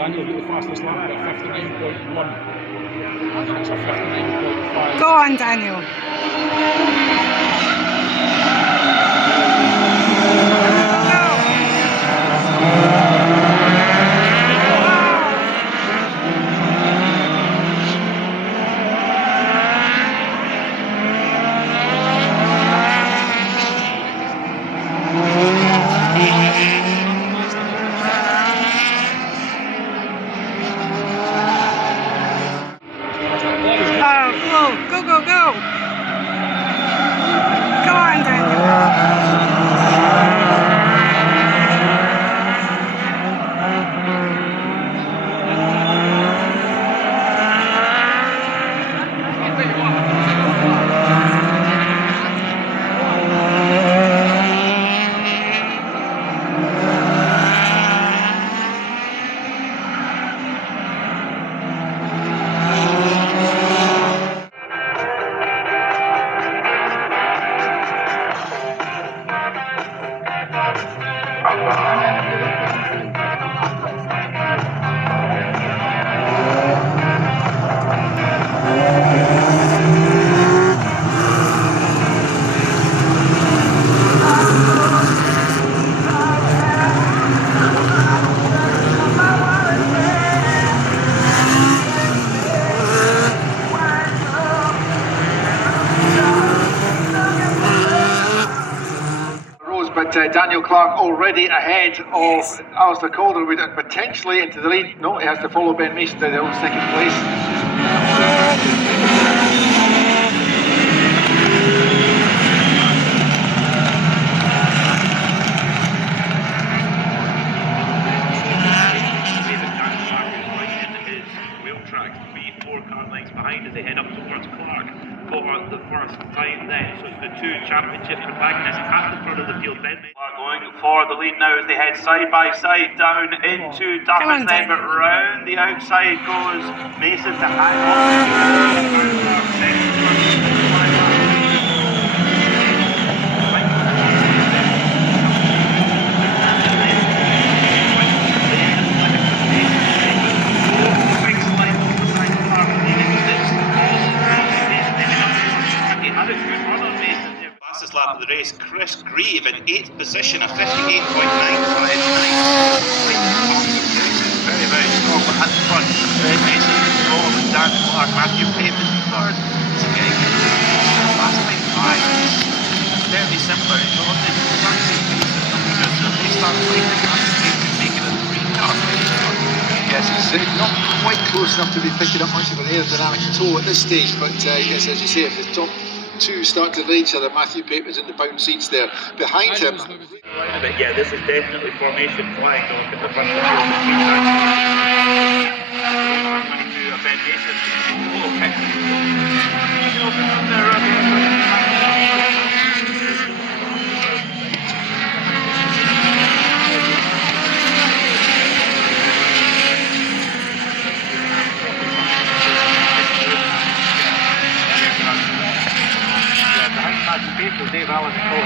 Daniel beat the fastest lap at 59.1. And the next 59.5. Go on, Daniel. Go, go, go! Go on, Daniel! But Daniel Clark already ahead of Alistair Calderwood and potentially into the lead. No, he has to follow Ben Mason to their own second place. as they head up towards Clark for the first time then. So it's the two championship protagonists at the front of the field. Ben are going for the lead now as they head side by side down into Duffus then, but round the outside goes Mason to hang Fastest lap of the race, Chris Grieve in 8th position, a 58.95. Very, very strong, but at the front, Mason Control and Dan Clark, Matthew Payton third. It's getting last time five. Fairly simple. It's on the exact same pace as number two. So they start fighting, Matthew Payton making a 3-car. Yes, it's not quite close enough to be picking up much of an aerodynamic toll at this stage, but yes, as you say, if the top two start to lead each other, Matthew Paton's in the bound seats there. Behind him. But yeah, this is definitely formation flying up at the front of the field. Ben Mason. Dave Allen and Cole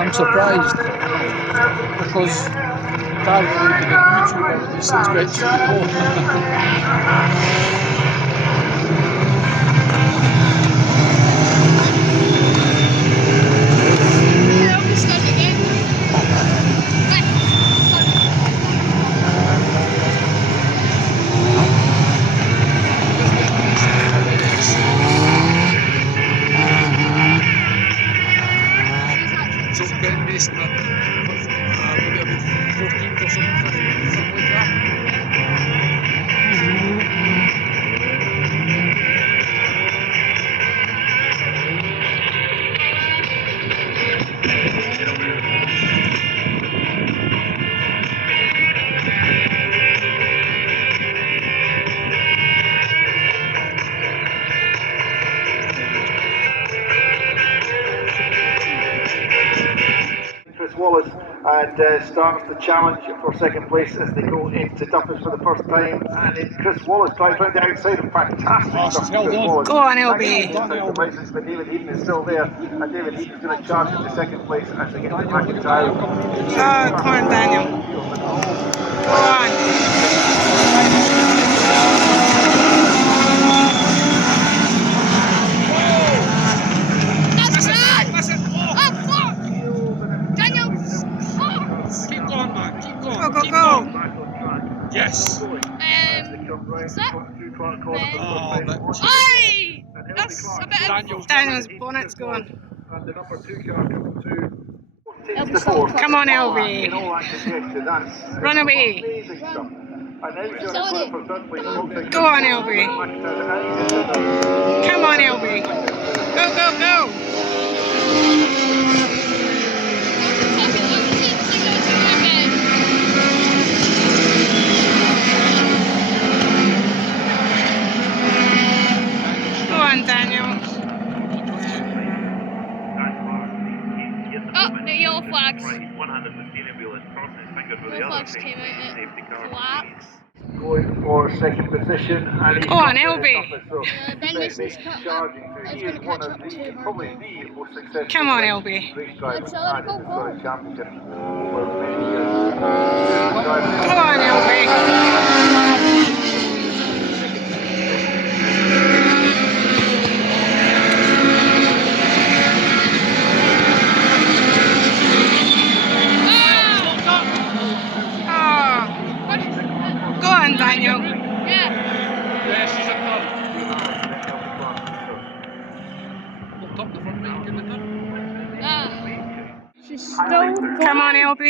I'm surprised because Carver would be a YouTuber when these things get too low. Ben Mason maybe about 14th or something like that. Chris Wallace and starts the challenge for second place as they go into Duffus for the first time. And Chris Wallace trying to outside him. Fantastic stuff. Well done. Go on, LB. But David Heaton is still there, and David Heaton's going to charge into second place as they get to McIntyre. Oh, come on, Daniel. Go on. Keep going, man. Keep going. Go, go, Keep go. going. Yes. What's that? Aye! That's a bit Daniel's Daniel's bonnet's gone. And the number 2 car coming to Come on, LB. Run away. Amazing stuff. And now you're going for third place. Go on, LB. Come on, LB. Go, go, go. Go on, Daniel. flags. right one-handed with steering wheel and crossing his fingers with the The other. flags came out at Safety car. collapse. Going for second position, and he's Go on, got LB. so Ben Mason's cut charging that. through. It's He going is to one catch of up the, to probably Harvey. the most successful Come on, race LB. driver Let's let it in go, the Paul. Scottish Championship over many years. Go on, LB. Oh. Go on, Daniel. Yeah. Yeah, she's a third. What top the front right in the third? Ah. She's still Come on, LB.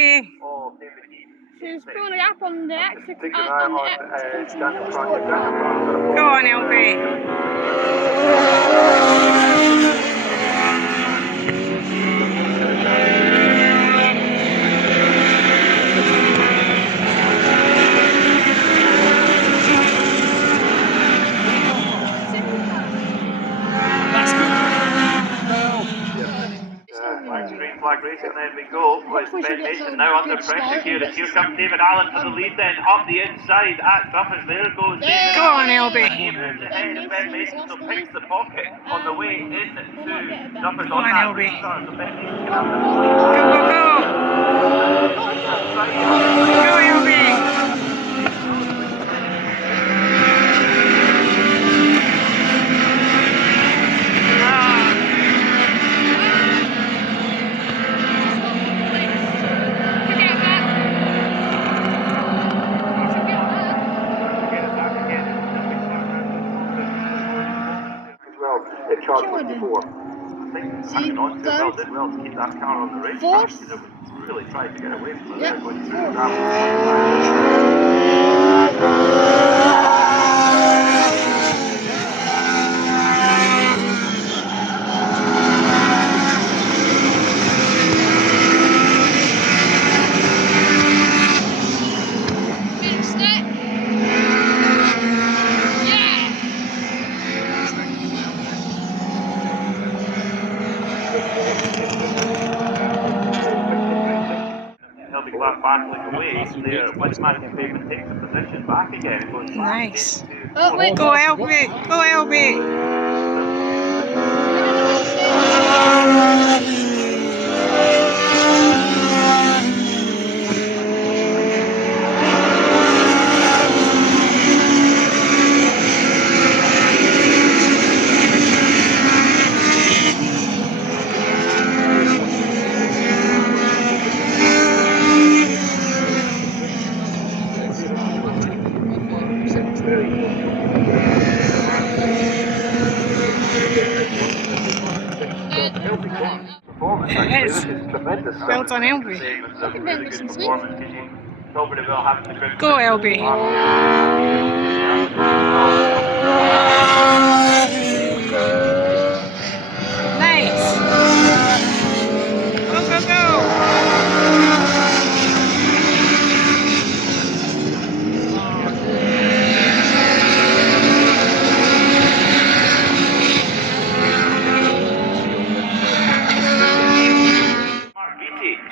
She's pulling a gap on the exit. Keep an eye on Daniel Crockett. Go on, LB. That's good. Well, Green flag racing, there we go. With Ben Mason now under pressure here. As here comes David Allen for the lead then up the inside at Duffers. There goes David Go on, Allen. LB. He moves ahead of Ben Mason, so picks the pocket on the way into Duffers Go on on, that LB. restart. So Ben Mason's going to have to pull Go, go, go. Go, LB. Forget that. Forget that. Well, in charge Jordan. 24. See, Well, third, did well to keep that car on the racetrack. fourth. You know, really tried to get away from it. Yep, Going through the fourth. gravel. Finish that. Yeah. He'll be glad battling yep, away Matthew there. Bates With passed Matthew off. Pavement takes the position back again and goes back Nice. into Oh, wait. Go, LB. Go, LB. Performance, actually. It is. This is tremendous stuff. Well done, LB. It was a Look at really Ben good Mason's performance because you nobody will have the grip. Go, LB. Nice. Go, go, go.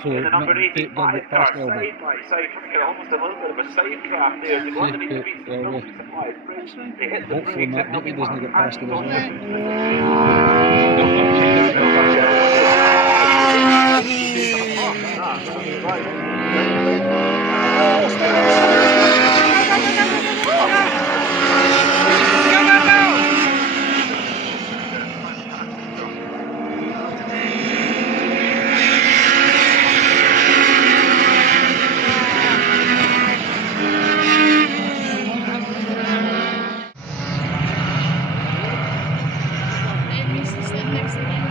So, in the number Tate did 85 get car, past LB. side by side, trying to get almost a little bit of a side draft there. They go See, underneath the beats yeah, of yeah. the supplies. They hit the Hopefully brakes Mark and Beattie doesn't get past him as well. Right. Nope, that means he didn't get past him. Go, go, go. Ben Mason's sitting next to him.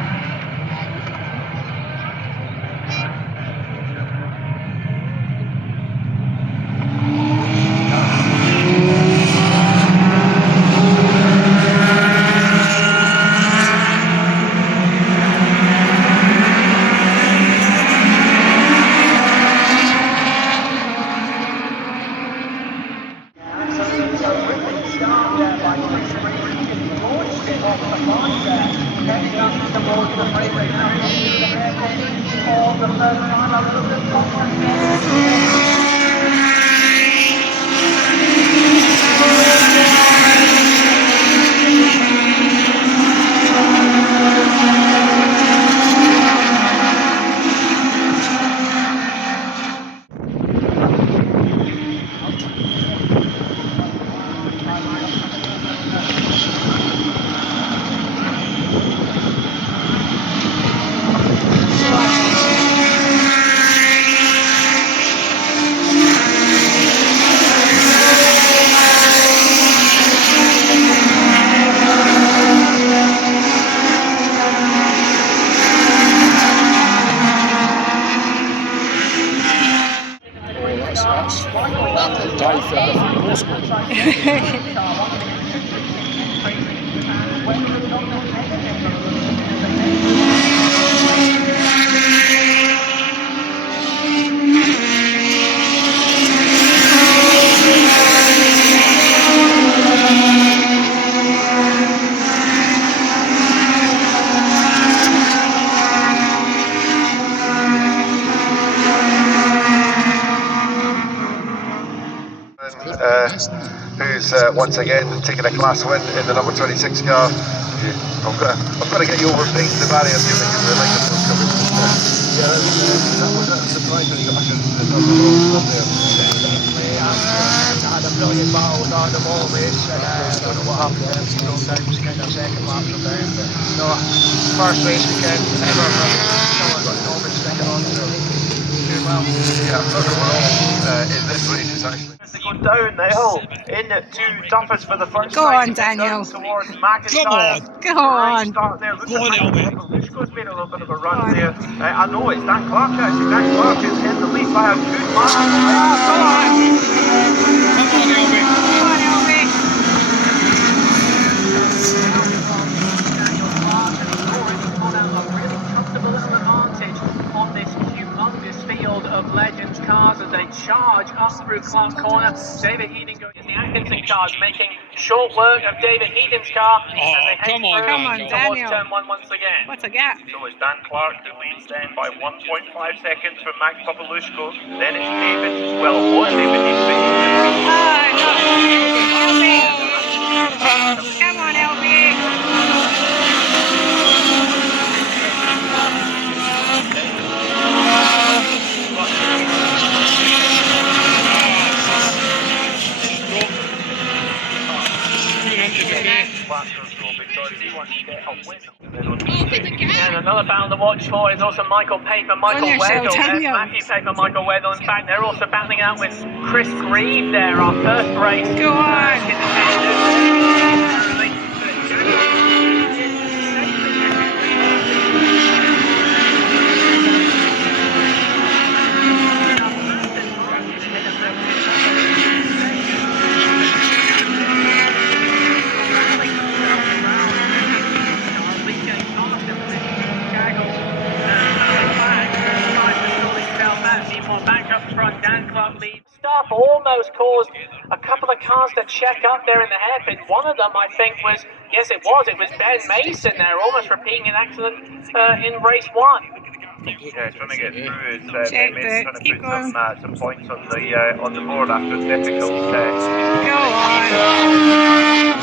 That's that'll die further from postcode. Who's once again taking a class win in the number 26 car. I've got to get you over breaking the barrier here because the light is covered. Yeah, that was a surprise when you got back in the road there. Had a brilliant battle down the wall race, and I don't know what happened there. He broke down just kind of second lap from there. But no, first race weekend ever. Someone got enormous sticker on, so doing well. Yeah, overall in this race is actually. To go down the hill into toughest for the first Go time. on, Daniel. Towards McIntyre. Come on. Go Right on. start there. Looks Go on, like Elby. Lushko's made a little bit of a Go run on. there. I know it's Dan Clark actually. Dan Clark is in the lead by a good margin. Go on. Come on, Elby. Go on, Elby. Comfortable little advantage on this humongous field of Legends cars as they charge up through Clark Corner. David Heaton goes the Atkinson cars, making short work of David Heaton's car as they head come on, through Come on, towards Daniel. turn one once again. What's a gap? So it's Dan Clark who leads then by 1.5 seconds from Max Papalushko. Then it's David, well, it was David Heaton. Elby. Come on, Elby. And another battle to watch for is also Michael Paper, Michael On yourself, Weddle. Daniel. Matthew Paper, Michael Weddle. In fact, they're also battling out with Chris Grieve there, our first race. Go on. Stuff almost caused a couple of cars to check up there in the hairpin. One of them, I think, was Ben Mason there, almost repeating an accident in race one. Yeah, trying to get through is Check trying to keep put going. some points on the board after a difficult Go on.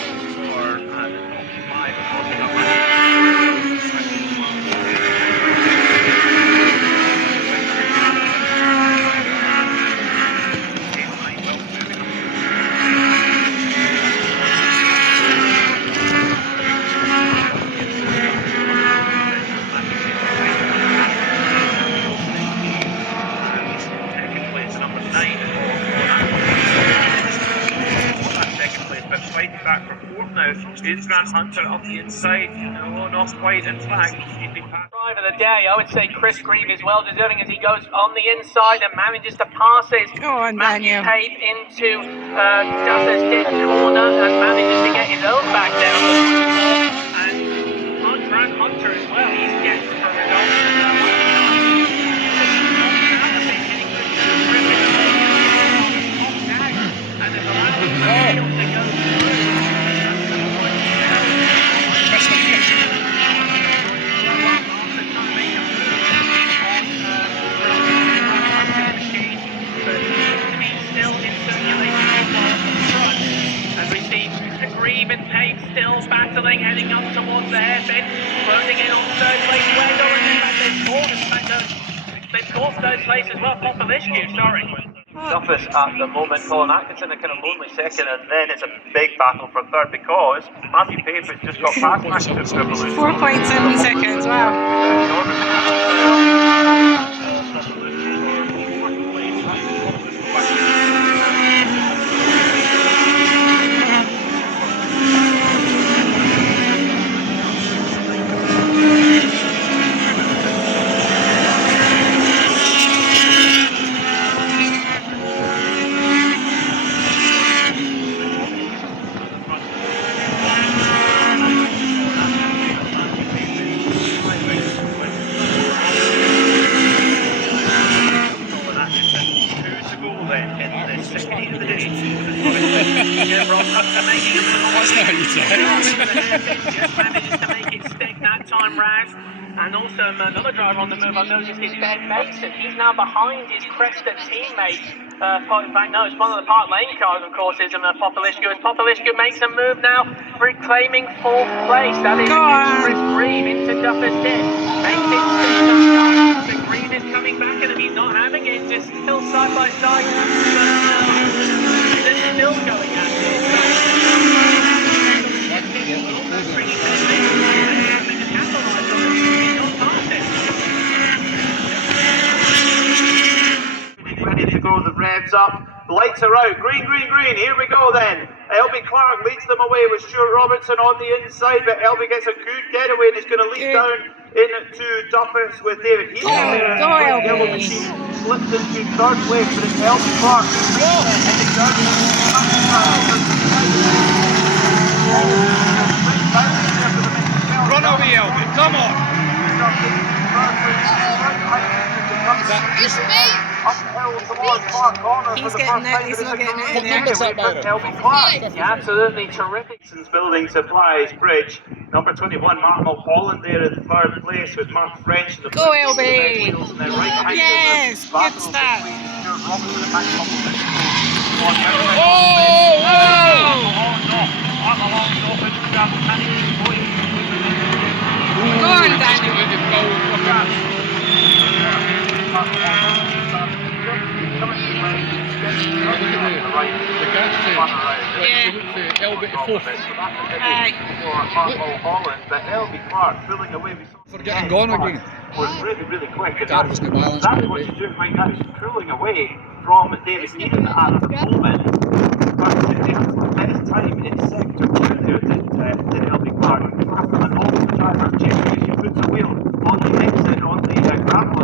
back from fourth now. Is Grant Hunter up the inside? No, not quite. In fact, he's been passed. Drive of the day, I would say Chris Grieve is well deserving as he goes on the inside and manages to pass his Go on, Matthew Daniel. Pape into Dusser's dead corner and manages to get his own back down. And Grant Hunter as well, he's getting for results. coming in on third place. Wendell, and in fact they've caught third place as well. Popalishku, sorry. Toughest at the moment. Colin Atkinson a kind of lonely second, and then it's a big battle for third because Matthew Paper's just got past Max 4.7 seconds, wow. Just manages to make it stick that time, Raz. And also another driver on the move I've noticed is Ben Mason. He's now behind his Cresta teammate. In fact, no, it's one of the Park Lane cars, of course, is Popalishku. As Popalishku makes a move now, reclaiming fourth place. That is Chris Green into Duffer's Pit. Makes it stick that time. The Green is coming back at him. He's not having it, just still side by side. But they're still going at it. Ready to go, the revs up, the lights are out, green, here we go then. Elby Clark leads them away with Stuart Robertson on the inside, but Elby gets a good getaway and he's going to lead down into Duffus with David Heaton there. Go Elby! Yellow machine slips into third place, but it's Elby Clark heading down. Run away, Elby, come on! It's me! He's getting it, he's not getting it in there. Yeah, absolutely terrific. Building Supplies Bridge. Number 21, Mark Mulholland there in third place with Mark French. The Go LB! Yes, good start. Go on, Daniel. But Elby Clark pulling away. For getting gone again. Was really quick. And That was the balance. exactly what she's doing right now. She's pulling away from David Heaton at the moment. But the absolute best time in sector 2 there did Elby Clark. Faster than all the drivers. Changing as she puts a wheel on the exit on the gravel.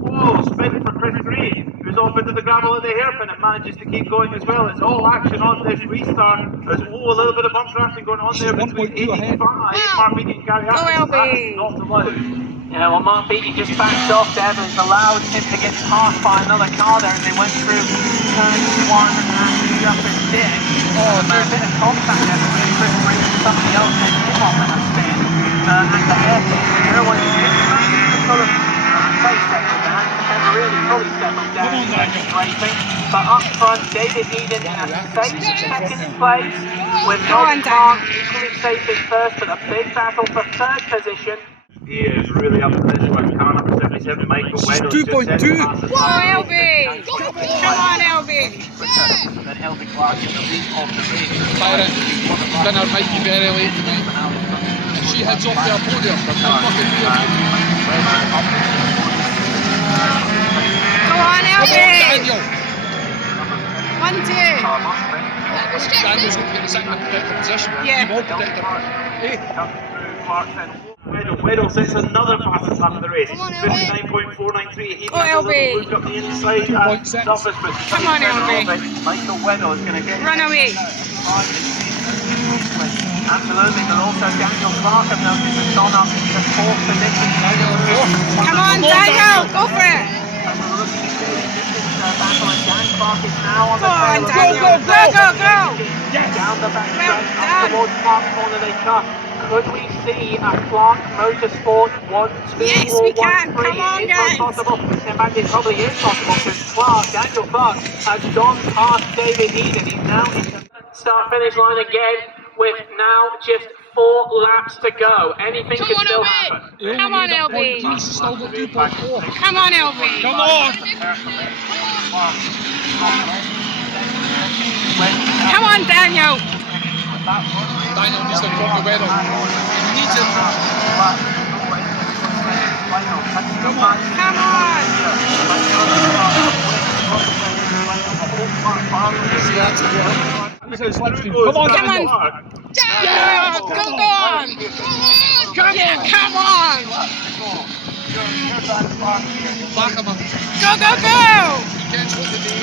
Whoa, spin for Chris Green, who's off into the gravel at the hairpin and manages to keep going as well. It's all action on this restart. There's a little bit of bump drafting going on there between 85, Mark Beattie and Gary Atkinson. That's not allowed. Yeah, well, Mark Beattie just backed off there, but it's allowed him to get passed by another car there as they went through turn 1 and Duffer's Pit. A bit of contact there between Chris Green and somebody else and him off in a spin. And the hairpin there was sort of second down, and really fully settled down racing. But up front, David Eden in a safe second place with Elby Clark equally safe in first, but a big battle for third position. He is really up for this one. Car number 77, Michael Weddle. 2.2. Whoa, LB! Come on, LB! And then Elby Clark in the lead of the race. Byron, dinner might be very late tonight. If she heads off to a podium, I'm fucking here. Go on, LB! Daniel! 1, 2. Daniel's going to get the second and protect the position. Yeah. He will protect him. Hey. Weddle sets another fastest lap of the race. 59.493. He Oh, LB. look up the inside and Duffus, but Come on, LB. Michael Weddle is going to get Run away. Absolutely, but also Daniel Clark have noticed has gone up into fourth position. Come on, Daniel, go for it. Battle and Dan Clark is now on Go the on, tail of Daniel. Go. Down the back Well straight done. up towards Park Corner they come. Could we see a Clark Motorsport 1-2 Yes, or we can. 1-3? Come on, It's guys. not possible. In fact, it probably is possible because Daniel Clark has gone past David Eden. He's now in the start-finish line again with now just 4 laps to go. Anything Come could on, still LB. happen. Come on, LB. He's still got 2.4. Come on, LB. Come on! Come on, Daniel. Daniel needs to come the weather. He needs it. Come on. See, that's what. Come on, Come on. Yeah, go on. Yeah, come on. Back him up. Go, go, go. He gets what they do.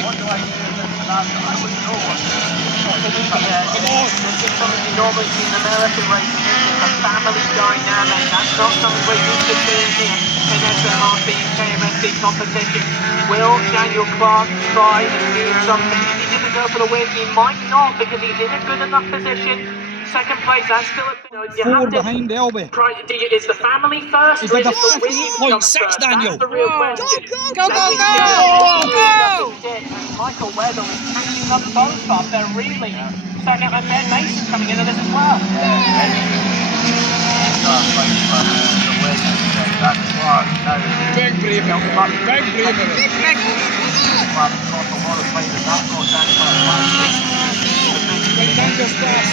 This is something you normally see in American racing. It's a family dynamic. That's not something we're used to seeing here in SMRC KMSD competition. Will Daniel Clark try and do something? Is he going to go for the win? He might not, because he's in a good enough position. Second place, that's still a thing. You 4 have to behind Elby. Is the family first, He's or like is a it the win that comes 58.6, first? Daniel. That's the real Whoa. question. Go, go, go. Michael Weddle is catching them both up. They're really starting out, and Ben Mason's coming into this as well. Big bravery. Big bravery. Big dangerous class.